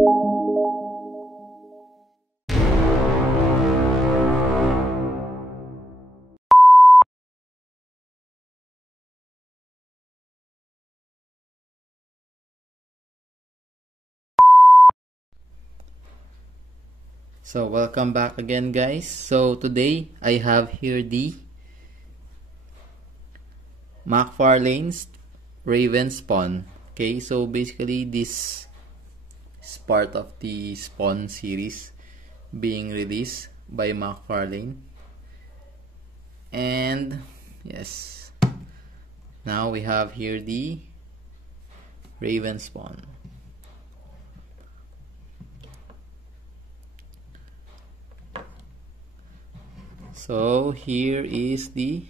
So welcome back again, guys. So today I have here the McFarlane's Raven Spawn. Okay, so basically this is part of the Spawn series being released by McFarlane. And yes, now we have here the Raven Spawn. So here is the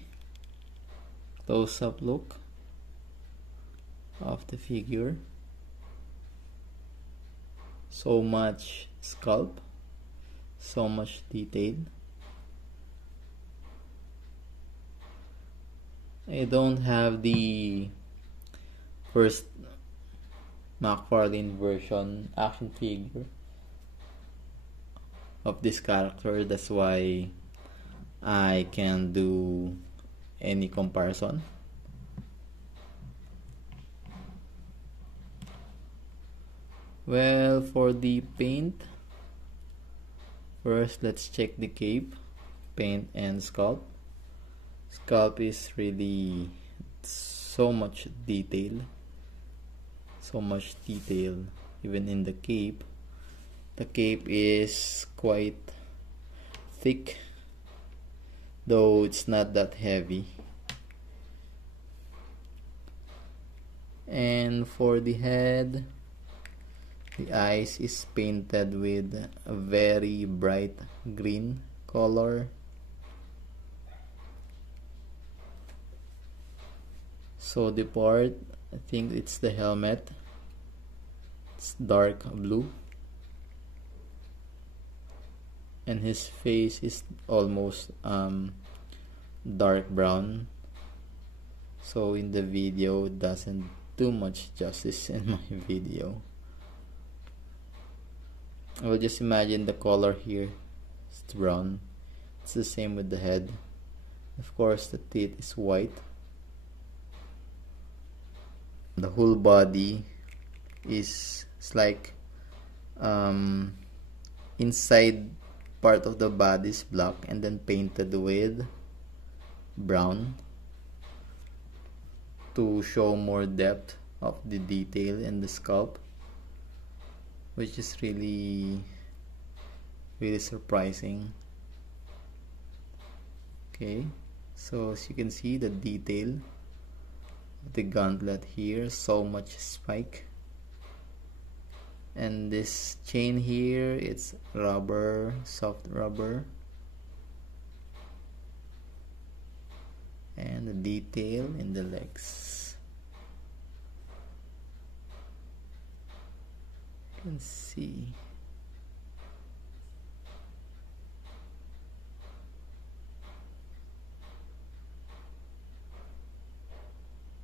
close-up look of the figure. So much sculpt, so much detail. I don't have the first McFarlane version action figure of this character, that's why I can't do any comparison. Well, for the paint, first let's check the cape, paint and sculpt. Sculpt is really so much detail, even in the cape. The cape is quite thick, though it's not that heavy. And for the head, the eyes is painted with a very bright green color. So the part, I think it's the helmet, it's dark blue, and his face is almost dark brown. So in the video, it doesn't do much justice in my video. I will just imagine the color here, it's brown. It's the same with the head. Of course, the teeth is white. The whole body is like inside part of the body is black and then painted with brown to show more depth of the detail in the sculpt, which is really surprising. Okay, so as you can see, the detail of the gauntlet here, so much spike. And this chain here, it's rubber, soft rubber. And the detail in the legs, you can see.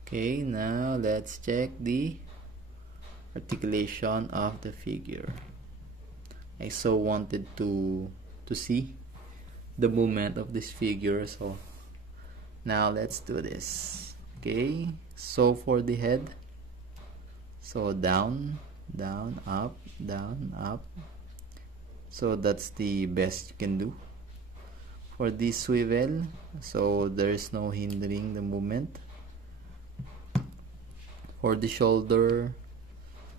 Okay, now let's check the articulation of the figure. I so wanted to see the movement of this figure, so now let's do this. Okay, so for the head, so down, down, up, down, up. So that's the best you can do. For the swivel, so there is no hindering the movement. For the shoulder,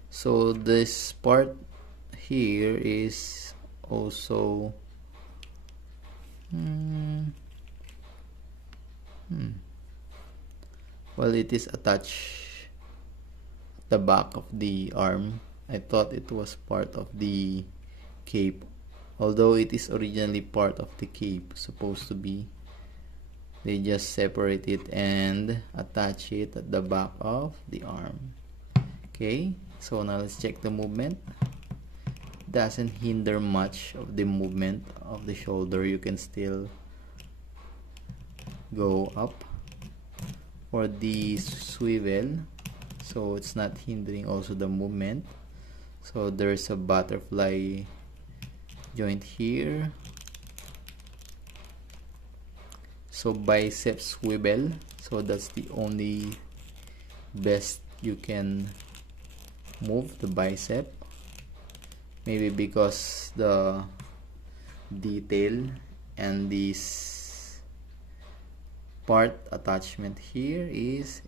so this part here is also well, it is attached at the back of the arm. I thought it was part of the cape, although it is originally part of the cape, supposed to be. They just separate it and attach it at the back of the arm. Okay, so now let's check the movement. Doesn't hinder much of the movement of the shoulder. You can still go up. For the swivel, so it's not hindering also the movement. So there's a butterfly joint here. So bicep swivel, so that's the only best you can move the bicep, maybe because the detail and this part attachment here is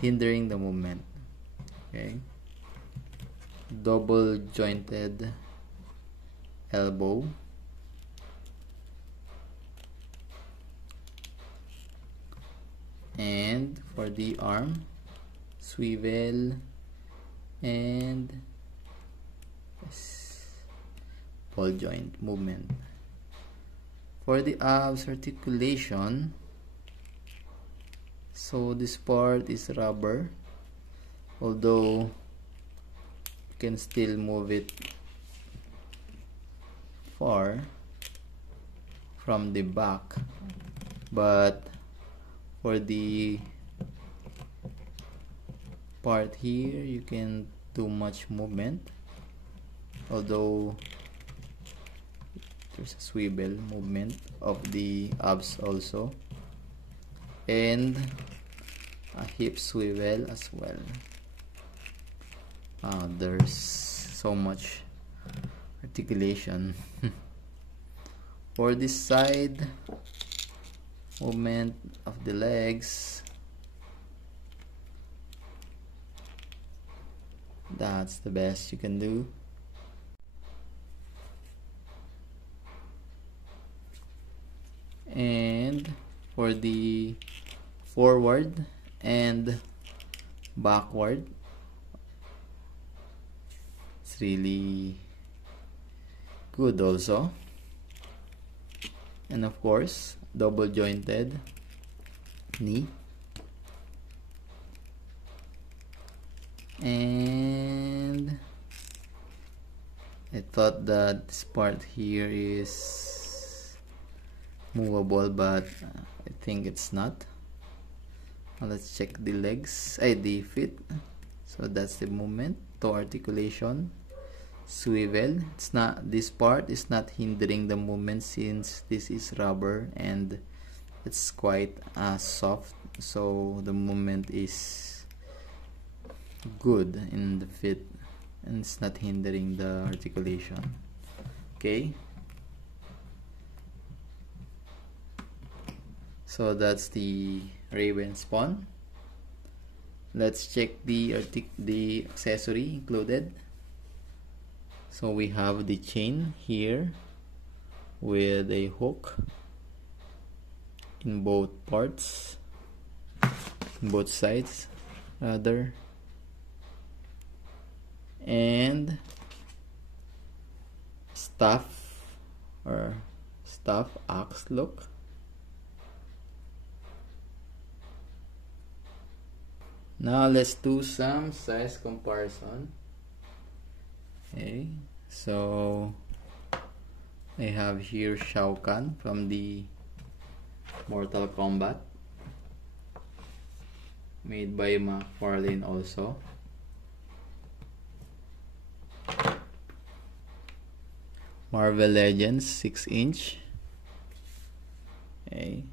hindering the movement. Okay, double jointed elbow, and for the arm, swivel and ball joint movement. For the abs articulation, so this part is rubber, although you can still move it far from the back, but for the part here you can do much movement, although there's a swivel movement of the abs also, and a hip swivel as well. There's so much articulation. For this side movement of the legs, that's the best you can do. And for the forward and backward, it's really good also. And of course, double jointed knee, and I thought that this part here is movable, but I think it's not. Now let's check the legs, the feet. So that's the movement to articulation. Swivel, it's not, this part is not hindering the movement since this is rubber and it's quite soft, so the movement is good in the feet and it's not hindering the articulation. Okay, so that's the Raven spawn. Let's check the accessory included. So we have the chain here with a hook in both parts, in both sides rather, and staff or staff axe look. Now let's do some size comparison. Okay, so I have here Shao Kahn from the Mortal Kombat, made by McFarlane also. Marvel Legends 6-inch. Okay.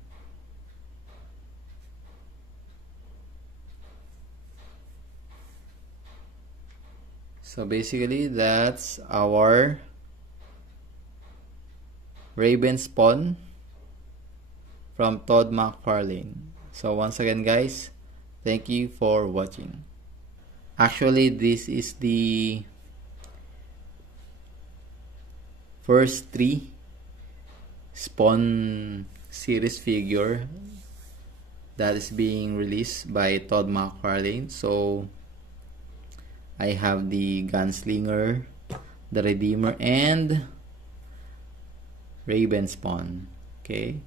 So basically that's our Raven spawn from Todd McFarlane. So once again guys, thank you for watching. Actually this is the first 3 spawn series figure that is being released by Todd McFarlane. So I have the Gunslinger, the Redeemer, and Raven spawn. Okay,